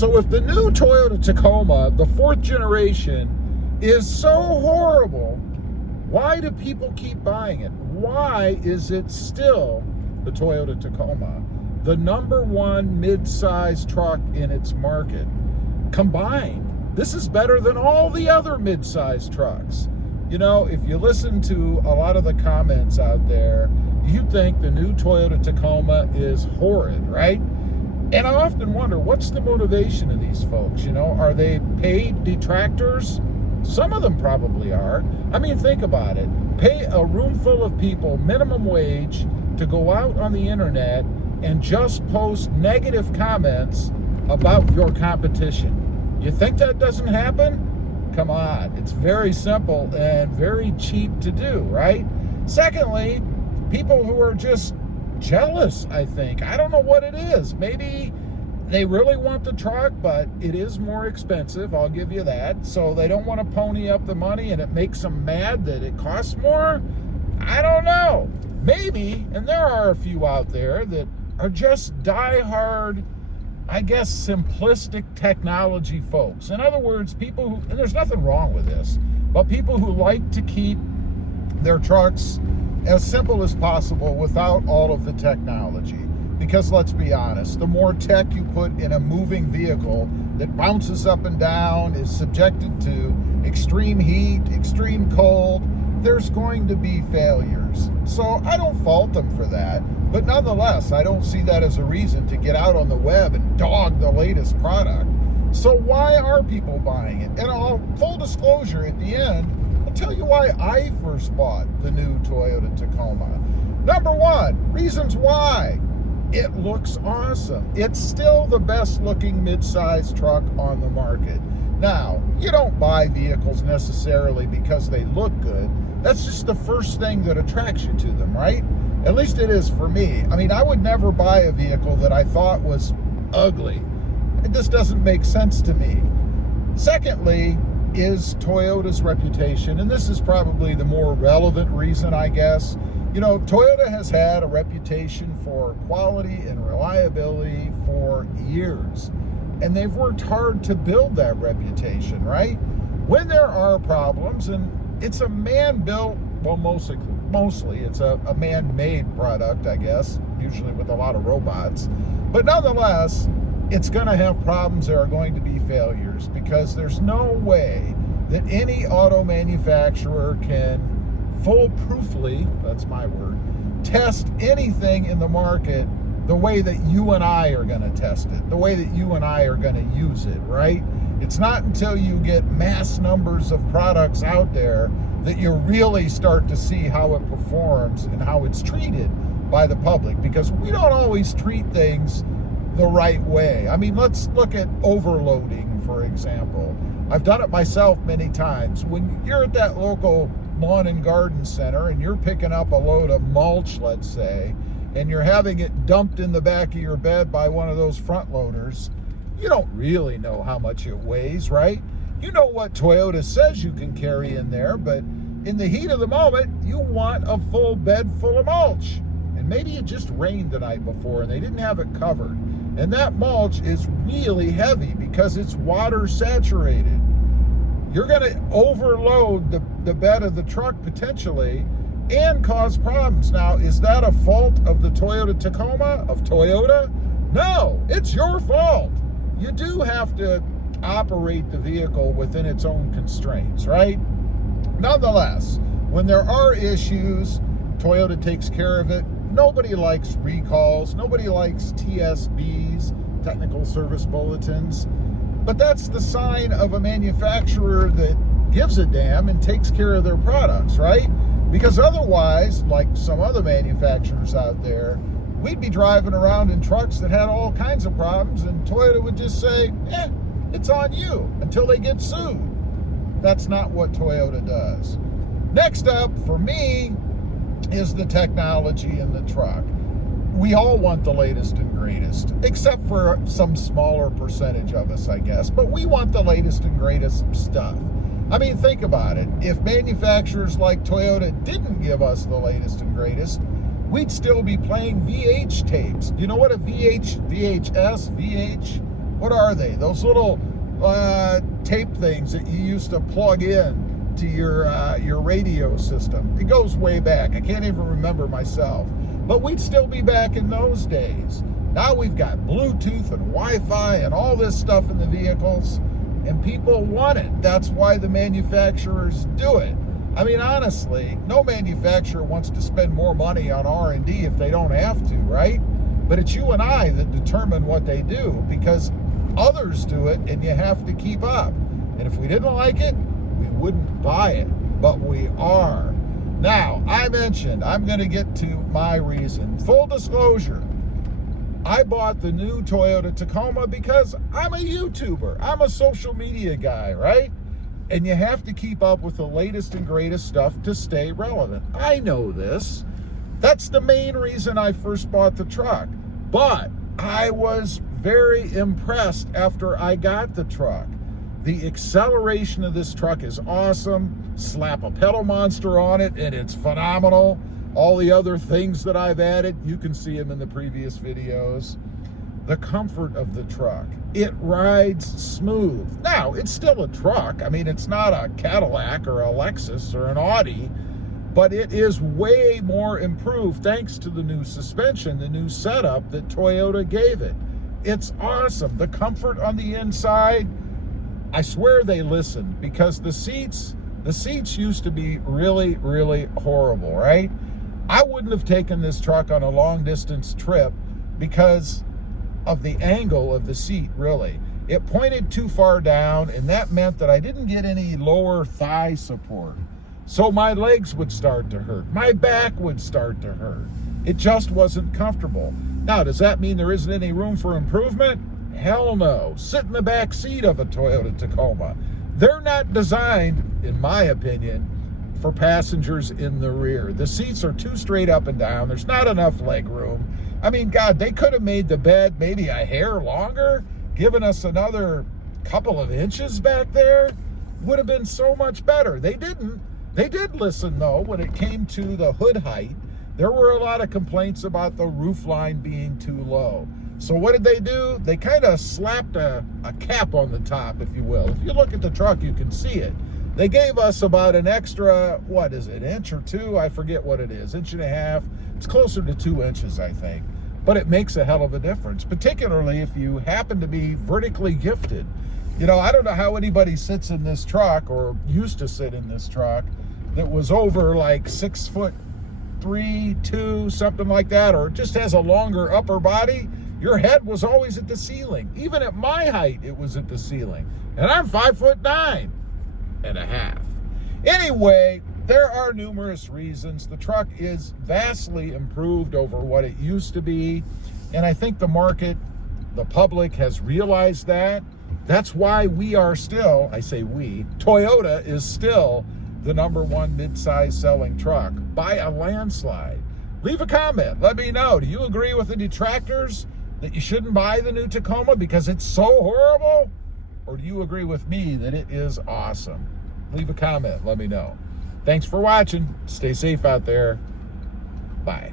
So if the new Toyota Tacoma, the 4th generation, is so horrible, why do people keep buying it? Why is it still the Toyota Tacoma, the #1 mid-size truck in its market? Combined, this is better than all the other mid-size trucks. You know, if you listen to a lot of the comments out there, you think the new Toyota Tacoma is horrid, right? And I often wonder, what's the motivation of these folks? You know, are they paid detractors? Some of them probably are. I mean, think about it. Pay a room full of people minimum wage to go out on the internet and just post negative comments about your competition. You think that doesn't happen? Come on. It's very simple and very cheap to do, right? Secondly, people who are just jealous, I think. I don't know what it is. Maybe they really want the truck, but it is more expensive, I'll give you that. So they don't want to pony up the money, and it makes them mad that it costs more? I don't know. Maybe, and there are a few out there that are just diehard, I guess, simplistic technology folks. In other words, people who, and there's nothing wrong with this, but people who like to keep their trucks as simple as possible without all of the technology. Because let's be honest, the more tech you put in a moving vehicle that bounces up and down, is subjected to extreme heat, extreme cold, there's going to be failures. So I don't fault them for that. But nonetheless, I don't see that as a reason to get out on the web and dog the latest product. So why are people buying it? And full disclosure at the end, I'll tell you why I first bought the new Toyota Tacoma. #1, reasons why. It looks awesome. It's still the best looking mid-size truck on the market. Now, you don't buy vehicles necessarily because they look good. That's just the first thing that attracts you to them, right? At least it is for me. I mean, I would never buy a vehicle that I thought was ugly. It just doesn't make sense to me. Secondly, is Toyota's reputation, and this is probably the more relevant reason, I guess. You know, Toyota has had a reputation for quality and reliability for years, and they've worked hard to build that reputation, right? When there are problems, and it's a man-built, well, mostly it's a man-made product, I guess, usually with a lot of robots, but nonetheless, it's going to have problems. There are going to be failures, because there's no way that any auto manufacturer can foolproofly, that's my word, test anything in the market the way that you and I are going to test it, the way that you and I are going to use it, right? It's not until you get mass numbers of products out there that you really start to see how it performs and how it's treated by the public, because we don't always treat things the right way. I mean, let's look at overloading, for example. I've done it myself many times. When you're at that local lawn and garden center and you're picking up a load of mulch, let's say, and you're having it dumped in the back of your bed by one of those front loaders, you don't really know how much it weighs, right? You know what Toyota says you can carry in there, but in the heat of the moment, you want a full bed full of mulch. And maybe it just rained the night before and they didn't have it covered. And that mulch is really heavy because it's water saturated. You're going to overload the bed of the truck potentially and cause problems. Now, is that a fault of the Toyota Tacoma, of Toyota? No, it's your fault. You do have to operate the vehicle within its own constraints, right? Nonetheless, when there are issues, Toyota takes care of it. Nobody likes recalls. Nobody likes TSBs, technical service bulletins. But that's the sign of a manufacturer that gives a damn and takes care of their products, right? Because otherwise, like some other manufacturers out there, we'd be driving around in trucks that had all kinds of problems, and Toyota would just say, it's on you, until they get sued. That's not what Toyota does. Next up, for me, is the technology in the truck. We all want the latest and greatest, except for some smaller percentage of us, I guess, but we want the latest and greatest stuff. I mean, think about it. If manufacturers like Toyota didn't give us the latest and greatest, we'd still be playing VH tapes. Do you know what a VH, what are they? Those little tape things that you used to plug in to your radio system. It goes way back. I can't even remember myself. But we'd still be back in those days. Now we've got Bluetooth and Wi-Fi and all this stuff in the vehicles, and people want it. That's why the manufacturers do it. I mean, honestly, no manufacturer wants to spend more money on R&D if they don't have to, right? But it's you and I that determine what they do, because others do it and you have to keep up. And if we didn't like it, we wouldn't buy it, but we are. Now, I mentioned I'm going to get to my reason. Full disclosure, I bought the new Toyota Tacoma because I'm a YouTuber. I'm a social media guy, right? And you have to keep up with the latest and greatest stuff to stay relevant. I know this. That's the main reason I first bought the truck. But I was very impressed after I got the truck. The acceleration of this truck is awesome. Slap a pedal monster on it and it's phenomenal. All the other things that I've added, you can see them in the previous videos. The comfort of the truck. It rides smooth. Now, it's still a truck. I mean, it's not a Cadillac or a Lexus or an Audi, but it is way more improved thanks to the new suspension, the new setup that Toyota gave it. It's awesome. The comfort on the inside, I swear they listened, because the seats used to be really, really horrible, right? I wouldn't have taken this truck on a long distance trip because of the angle of the seat, really. It pointed too far down, and that meant that I didn't get any lower thigh support. So my legs would start to hurt. My back would start to hurt. It just wasn't comfortable. Now, does that mean there isn't any room for improvement? Hell no. Sit in the back seat of a Toyota Tacoma. They're not designed, in my opinion, for passengers in the rear. The seats are too straight up and down. There's not enough leg room. I mean, God, they could have made the bed maybe a hair longer, given us another couple of inches back there. Would have been so much better. They didn't. They did listen, though, when it came to the hood height. There were a lot of complaints about the roof line being too low. So what did they do? They kind of slapped a cap on the top, if you will. If you look at the truck, you can see it. They gave us about an extra, what is it, inch or two? I forget what it is, inch and a half. It's closer to 2 inches, I think. But it makes a hell of a difference, particularly if you happen to be vertically gifted. You know, I don't know how anybody sits in this truck or used to sit in this truck that was over like 6'3", 2", something like that, or just has a longer upper body. Your head was always at the ceiling. Even at my height, it was at the ceiling. And I'm 5'9.5". Anyway, there are numerous reasons. The truck is vastly improved over what it used to be. And I think the market, the public has realized that. That's why we are still, I say we, Toyota is still the #1 mid-size selling truck by a landslide. Leave a comment. Let me know. Do you agree with the detractors that you shouldn't buy the new Tacoma because it's so horrible? Or do you agree with me that it is awesome? Leave a comment. Let me know. Thanks for watching. Stay safe out there. Bye.